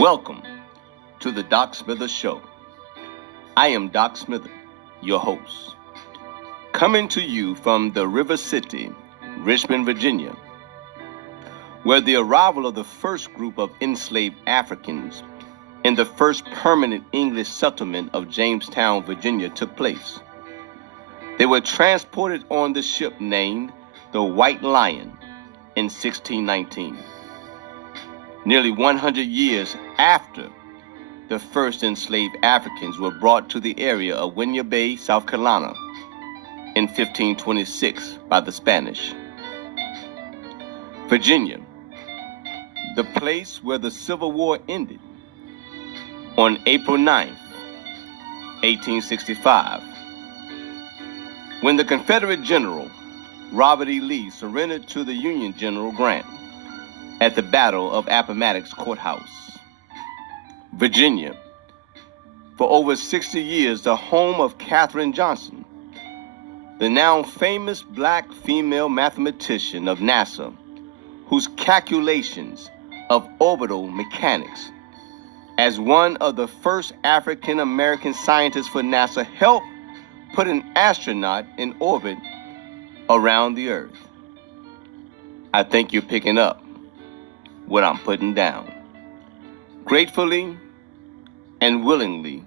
Welcome to the Doc Smither Show. I am Doc Smither, your host, coming to you from the River City, Richmond, Virginia, where the arrival of the first group of enslaved Africans in the first permanent English settlement of Jamestown, Virginia, took place. They were transported on the ship named the White Lion in 1619. Nearly 100 years after the first enslaved Africans were brought to the area of Winyah Bay, South Carolina, in 1526 by the Spanish. Virginia, the place where the Civil War ended, on April 9th, 1865, when the Confederate General Robert E. Lee surrendered to the Union General Grant at the Battle of Appomattox Courthouse. Virginia, for over 60 years the home of Katherine Johnson, the now famous black female mathematician of NASA, whose calculations of orbital mechanics as one of the first African-American scientists for NASA helped put an astronaut in orbit around the Earth. I think you're picking up what I'm putting down. Gratefully and willingly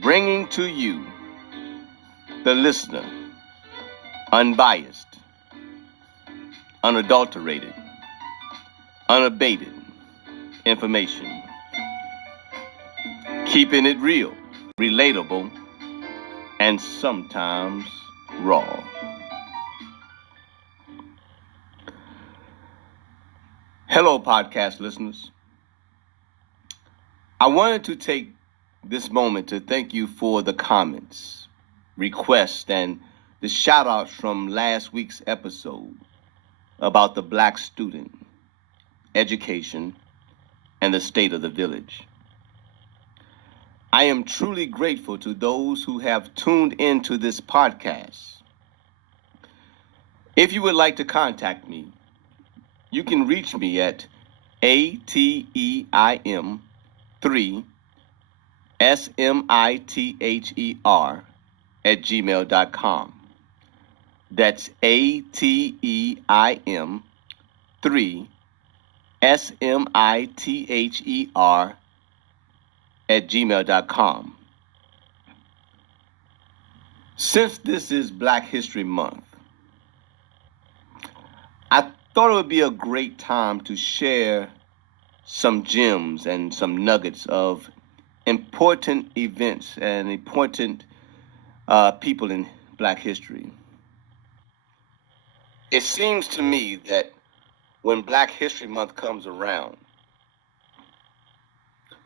bringing to you, the listener, unbiased, unadulterated, unabated information. Keeping it real, relatable, and sometimes raw. Hello, podcast listeners. I wanted to take this moment to thank you for the comments, requests, and the shout-outs from last week's episode about the black student, education, and the state of the village. I am truly grateful to those who have tuned into this podcast. If you would like to contact me, you can reach me at ateim3SMITHER@gmail.com. That's ateim3SMITHER@gmail.com. Since this is Black History Month, I thought it would be a great time to share some gems and some nuggets of important events and important people in Black history. It seems to me that when Black History Month comes around,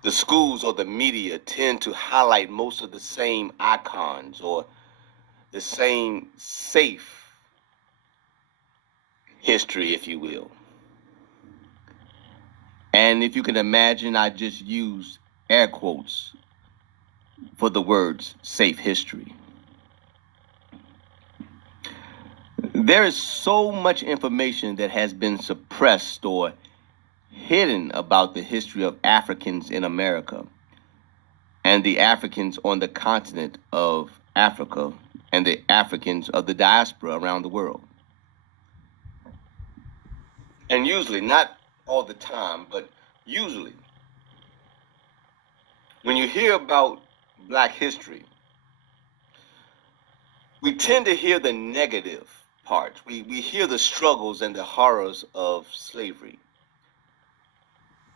the schools or the media tend to highlight most of the same icons or the same safe history, if you will. And if you can imagine, I just used air quotes for the words safe history. There is so much information that has been suppressed or hidden about the history of Africans in America and the Africans on the continent of Africa and the Africans of the diaspora around the world. And usually, not all the time, but usually, when you hear about Black history, we tend to hear the negative parts. We hear the struggles and the horrors of slavery.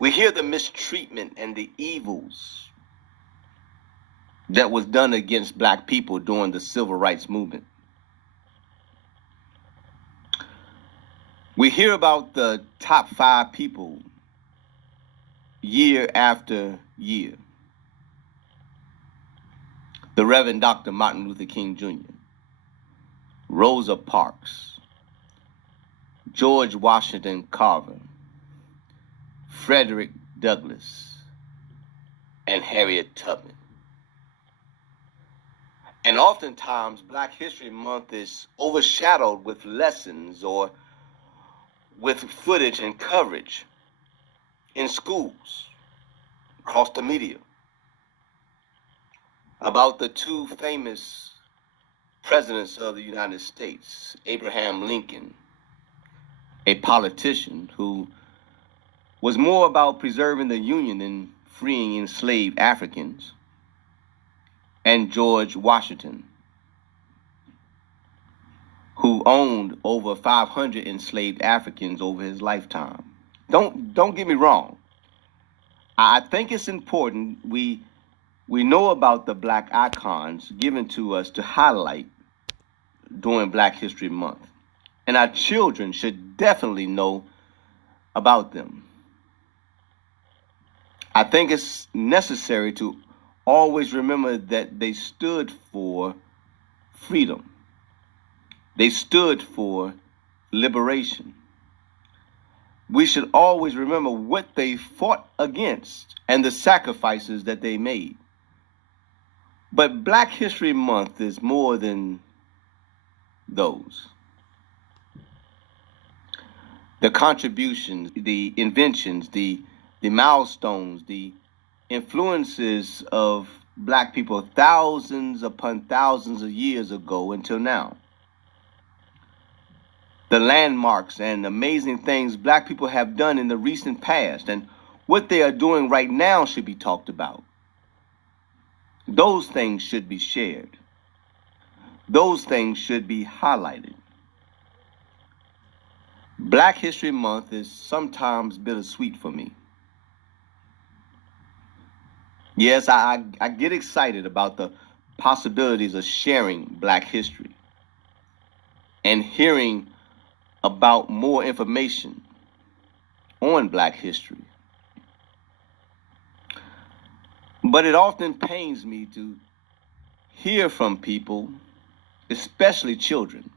We hear the mistreatment and the evils that was done against Black people during the Civil Rights Movement. We hear about the top 5 people year after year. The Reverend Dr. Martin Luther King Jr., Rosa Parks, George Washington Carver, Frederick Douglass, and Harriet Tubman. And oftentimes, Black History Month is overshadowed with lessons or with footage and coverage in schools across the media about the two famous presidents of the United States, Abraham Lincoln, a politician who was more about preserving the Union than freeing enslaved Africans, and George Washington, who owned over 500 enslaved Africans over his lifetime. Don't get me wrong. I think it's important we know about the black icons given to us to highlight during Black History Month. And our children should definitely know about them. I think it's necessary to always remember that they stood for freedom. They stood for liberation. We should always remember what they fought against and the sacrifices that they made. But Black History Month is more than those. The contributions, the inventions, the milestones, the influences of Black people thousands upon thousands of years ago until now. The landmarks and amazing things Black people have done in the recent past and what they are doing right now should be talked about. Those things should be shared. Those things should be highlighted. Black History Month is sometimes bittersweet for me. Yes, I get excited about the possibilities of sharing Black history and hearing about more information on Black history. But it often pains me to hear from people, especially children,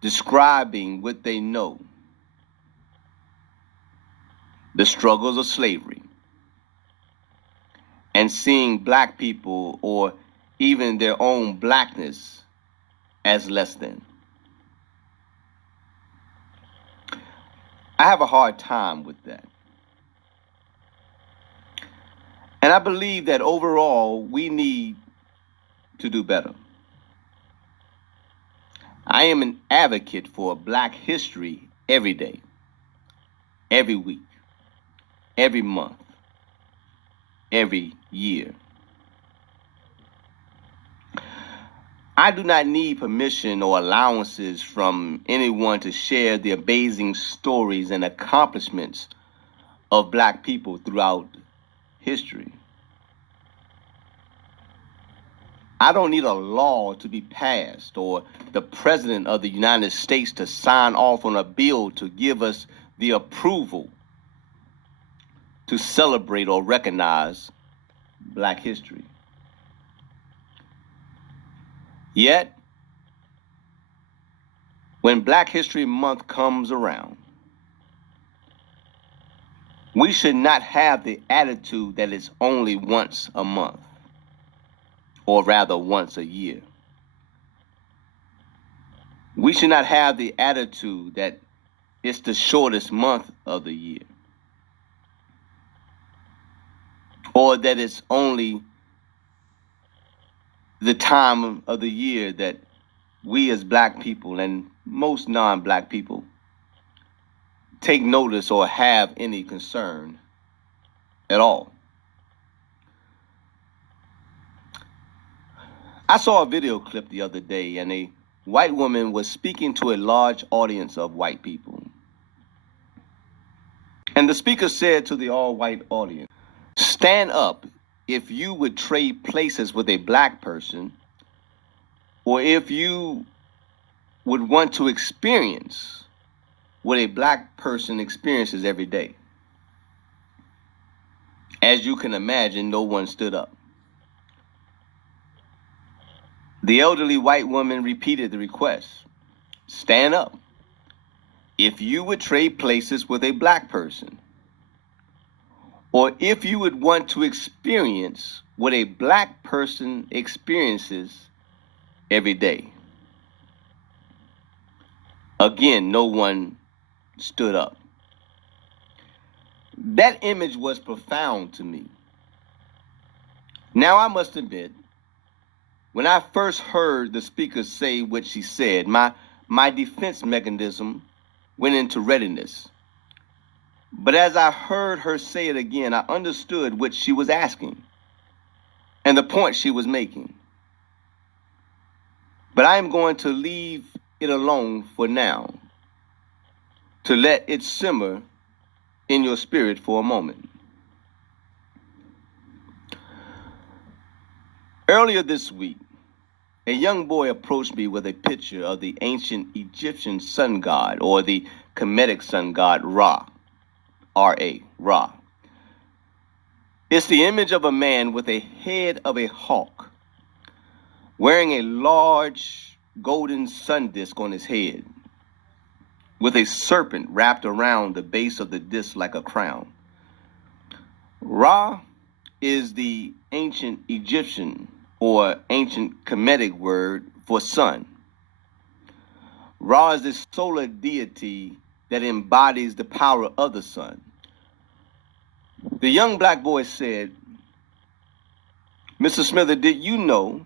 describing what they know, the struggles of slavery, and seeing Black people or even their own Blackness as less than. I have a hard time with that. And I believe that overall we need to do better. I am an advocate for Black history every day, every week, every month, every year. I do not need permission or allowances from anyone to share the amazing stories and accomplishments of Black people throughout history. I don't need a law to be passed or the President of the United States to sign off on a bill to give us the approval to celebrate or recognize Black history. Yet, when Black History Month comes around, we should not have the attitude that it's only once a month, or rather once a year. We should not have the attitude that it's the shortest month of the year, or that it's only the time of the year that we as Black people and most non-Black people take notice or have any concern at all. I saw a video clip the other day, and a white woman was speaking to a large audience of white people. And the speaker said to the all-white audience, "Stand up if you would trade places with a Black person, or if you would want to experience what a Black person experiences every day." As you can imagine, no one stood up. The elderly white woman repeated the request, "Stand up if you would trade places with a Black person, or if you would want to experience what a Black person experiences every day." Again, no one stood up. That image was profound to me. Now, I must admit, when I first heard the speaker say what she said, my defense mechanism went into readiness. But as I heard her say it again, I understood what she was asking and the point she was making. But I am going to leave it alone for now, to let it simmer in your spirit for a moment. Earlier this week, a young boy approached me with a picture of the ancient Egyptian sun god, or the Kemetic sun god Ra, R-A, Ra. It's the image of a man with a head of a hawk, wearing a large golden sun disk on his head, with a serpent wrapped around the base of the disk like a crown. Ra is the ancient Egyptian or ancient Kemetic word for sun. Ra is the solar deity that embodies the power of the sun. The young black boy said, "Mr. Smither, did you know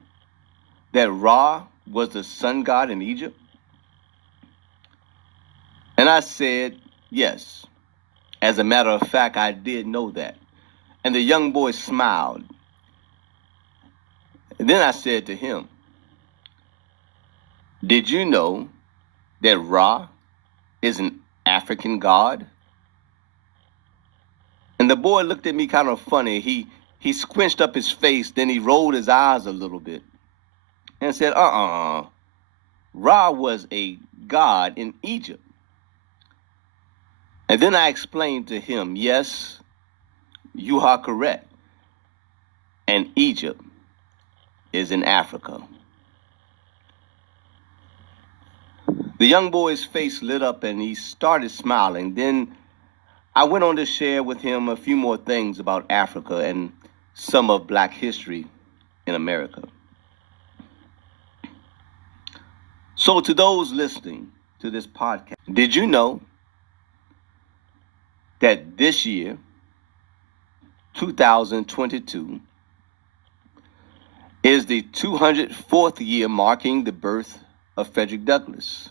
that Ra was the sun god in Egypt?" And I said, yes. As a matter of fact, I did know that. And the young boy smiled. And then I said to him, "Did you know that Ra is an African god?" And the boy looked at me kind of funny. He squinched up his face, then he rolled his eyes a little bit and said, Ra was a god in Egypt. And then I explained to him, yes, you are correct. And Egypt is in Africa. The young boy's face lit up and he started smiling. Then I went on to share with him a few more things about Africa and some of Black history in America. So to those listening to this podcast, did you know that this year, 2022, is the 204th year marking the birth of Frederick Douglass?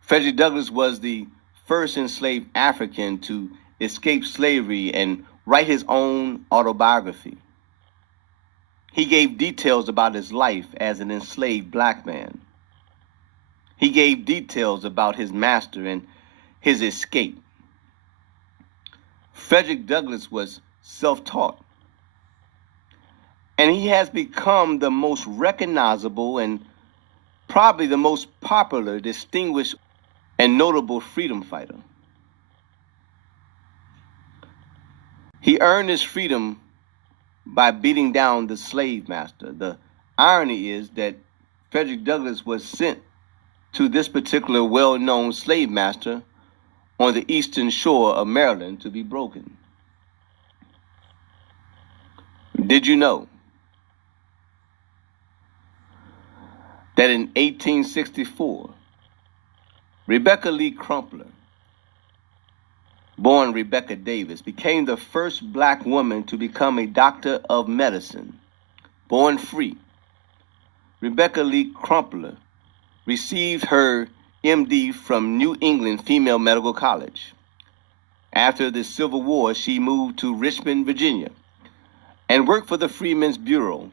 Frederick Douglass was the first enslaved African to escape slavery and write his own autobiography. He gave details about his life as an enslaved black man. He gave details about his master and his escape. Frederick Douglass was self-taught, and he has become the most recognizable and probably the most popular, distinguished, and notable freedom fighter. He earned his freedom by beating down the slave master. The irony is that Frederick Douglass was sent to this particular well-known slave master on the eastern shore of Maryland to be broken. Did you know that in 1864, Rebecca Lee Crumpler, born Rebecca Davis, became the first black woman to become a doctor of medicine, born free? Rebecca Lee Crumpler received her MD from New England Female Medical College. After the Civil War, she moved to Richmond, Virginia, and worked for the Freedmen's Bureau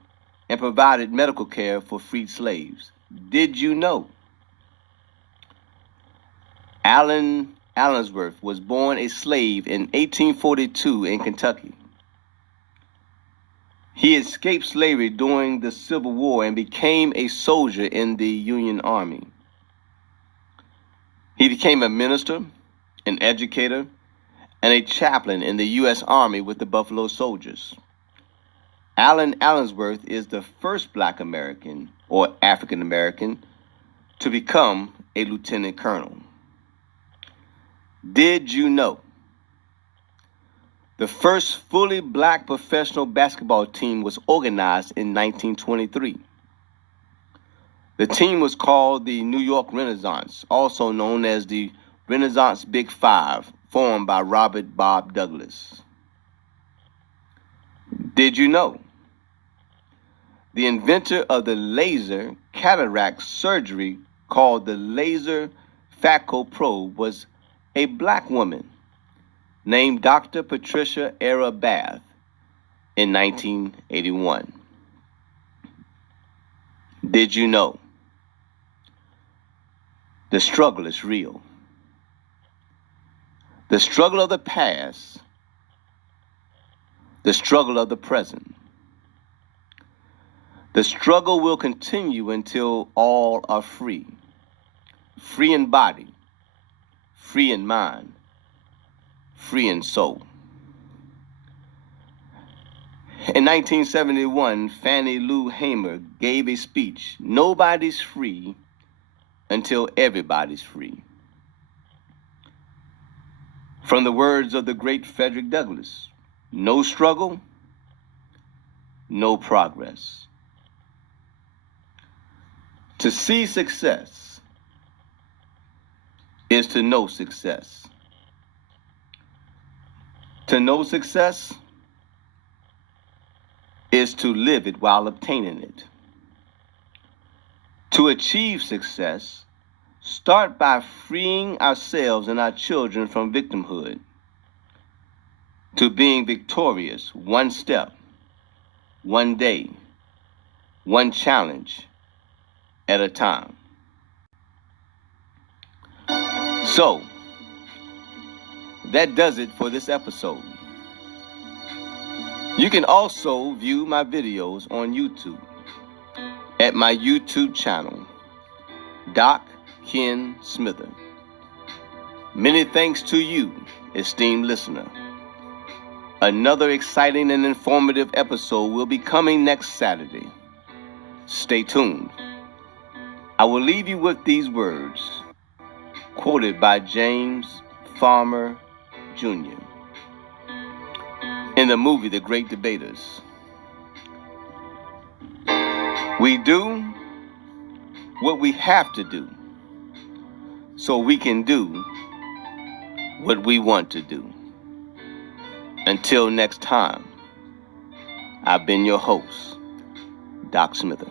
and provided medical care for freed slaves. Did you know Allen Allensworth was born a slave in 1842 in Kentucky? He escaped slavery during the Civil War and became a soldier in the Union Army. He became a minister, an educator, and a chaplain in the U.S. Army with the Buffalo Soldiers. Allen Allensworth is the first Black American or African American to become a lieutenant colonel. Did you know the first fully Black professional basketball team was organized in 1923? The team was called the New York Renaissance, also known as the Renaissance Big Five, formed by Robert Bob Douglas. Did you know the inventor of the laser cataract surgery called the laser phaco probe was a black woman named Dr. Patricia Era Bath in 1981? Did you know the struggle is real? The struggle of the past, the struggle of the present. The struggle will continue until all are free. Free in body, free in mind, free in soul. In 1971, Fannie Lou Hamer gave a speech, "Nobody's free until everybody's free." From the words of the great Frederick Douglass, no struggle, no progress. To see success is to know success. To know success is to live it while obtaining it. To achieve success, start by freeing ourselves and our children from victimhood, to being victorious one step, one day, one challenge at a time. So, that does it for this episode. You can also view my videos on YouTube at my YouTube channel, Doc Ken Smither. Many thanks to you, esteemed listener. Another exciting and informative episode will be coming next Saturday. Stay tuned. I will leave you with these words, quoted by James Farmer Jr. in the movie The Great Debaters. We do what we have to do so we can do what we want to do. Until next time, I've been your host, Doc Smither.